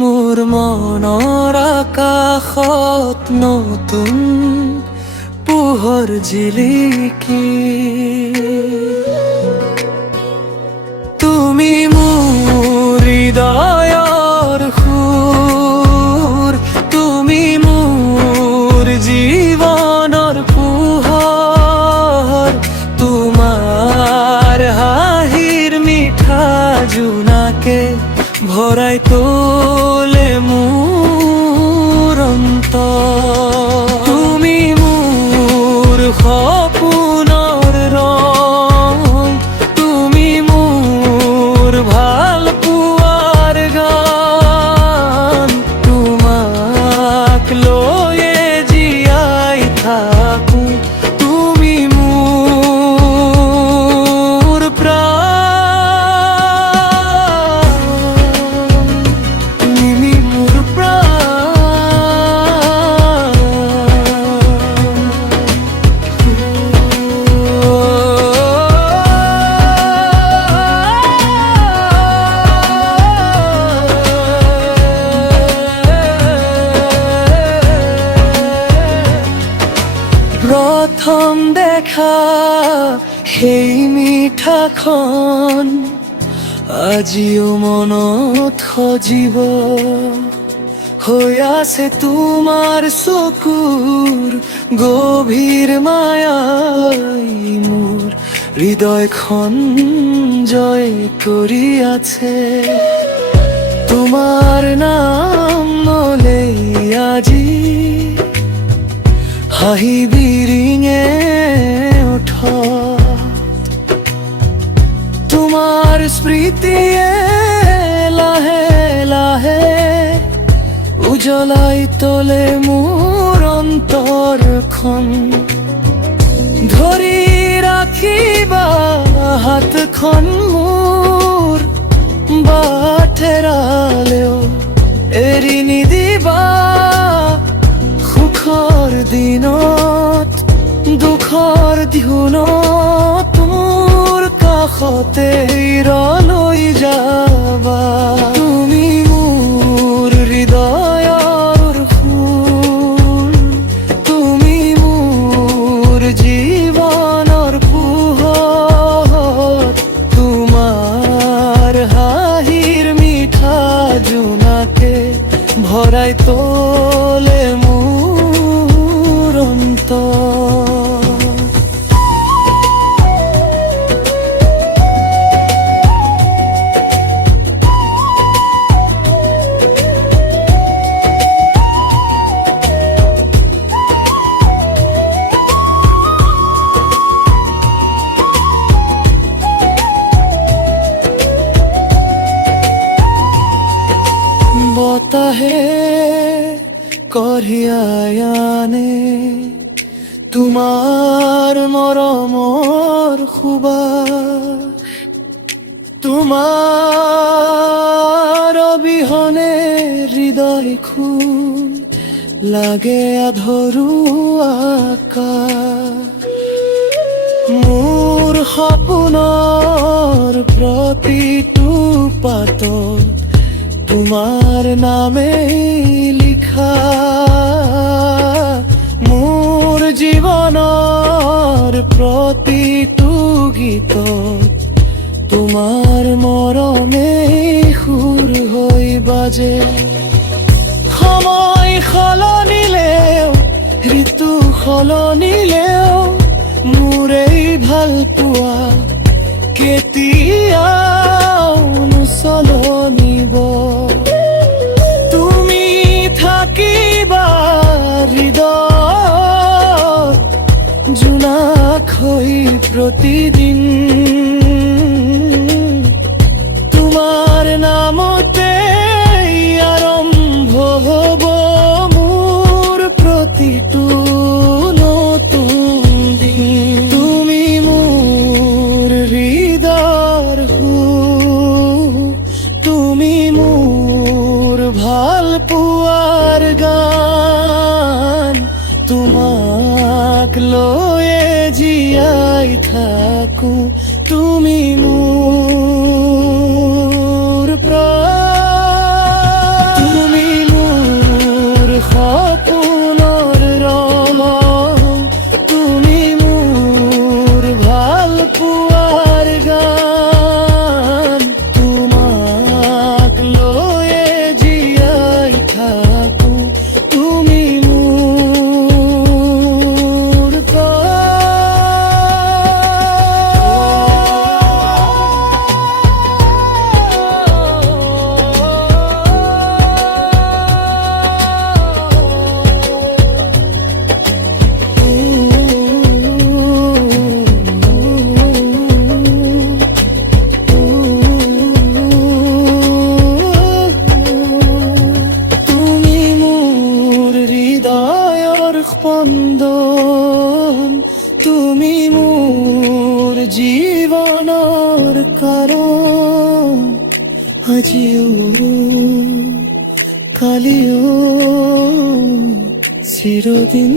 মোৰ মনৰ আকাশত নতুন পোহৰ জিলিকি। তুমি মোৰ হৃদয়ৰ সুৰ, তুমি মোৰ জীৱনৰ পোহৰ, তোমাৰ হাঁহিৰ মিঠা জোনাকে ভৰাই তোলে মোৰ অন্তৰ। তুমি মোৰ সপোনৰ ৰং, তুমি মোৰ ভাল পোৱাৰ গান, তোমাক লৈয়ে জীয়াই থাকো, তুমি মোৰ প্ৰাণ, তুমি মোৰ প্ৰথম দেখা সেই মিঠাখন আজিও মনত সজীৱ হৈ আছে। তোমাৰ চকুৰ গভীৰ মায়াই মোৰ হৃদয়খন জয় কৰি আছে। তোমাৰ নাম ল'লেই আজি হাঁহি বিৰিঙে উঠা, তোমাৰ স্মৃতিয়ে লাহে লাহে উজ্বলাই তোলে মোৰ অন্তৰখন। ধৰি ৰাখিবা হাতখন মোৰ, বাটেৰালেও এৰি নিদিবা। সুখৰ দিনত দুখৰ দিনত মোৰ কাষতে ৰৈ যাবা। তুমি মোৰ হৃদয়ৰ সুৰ, তুমি মোৰ জীৱনৰ পোহৰ, তোমাৰ হাঁহিৰ মিঠা জোনাকে ভৰাই তোলে মোৰ অন্তৰ। বতাহে কঢ়িয়াই আনে তোমাৰ মৰমৰ সুবাস, তোমাৰ অবিহনে হৃদয়খন লাগে আধৰু আকাশ। মোৰ সপোনৰ প্ৰতিটো পাতত তোমাৰ নামেই লিখা, মোৰ জীৱনৰ প্ৰতিটো গীতত তোমাৰ মৰমেই সুৰ হৈ বাজে। সময় সলনিলেও ঋতু সলনিলেও মোৰ এই ভাল পোৱা কেতিয়াও নচলনিব। তুমি থাকিবা হৃদয় জোনাক হৈ প্ৰতিদিন, তোমাৰ নামতে আৰম্ভ হ'ব মোৰ প্ৰতিটো নতুন দিন। তুমি মোৰ হৃদয়ৰ সুৰ, তুমি মোৰ ভাল পোৱাৰ গান, তোমাক লৈয়ে জীয়াই থাকো, তুমি মোৰ প্ৰাণ। জীৱনৰ কাৰণ আজিও কালিও চিৰদিন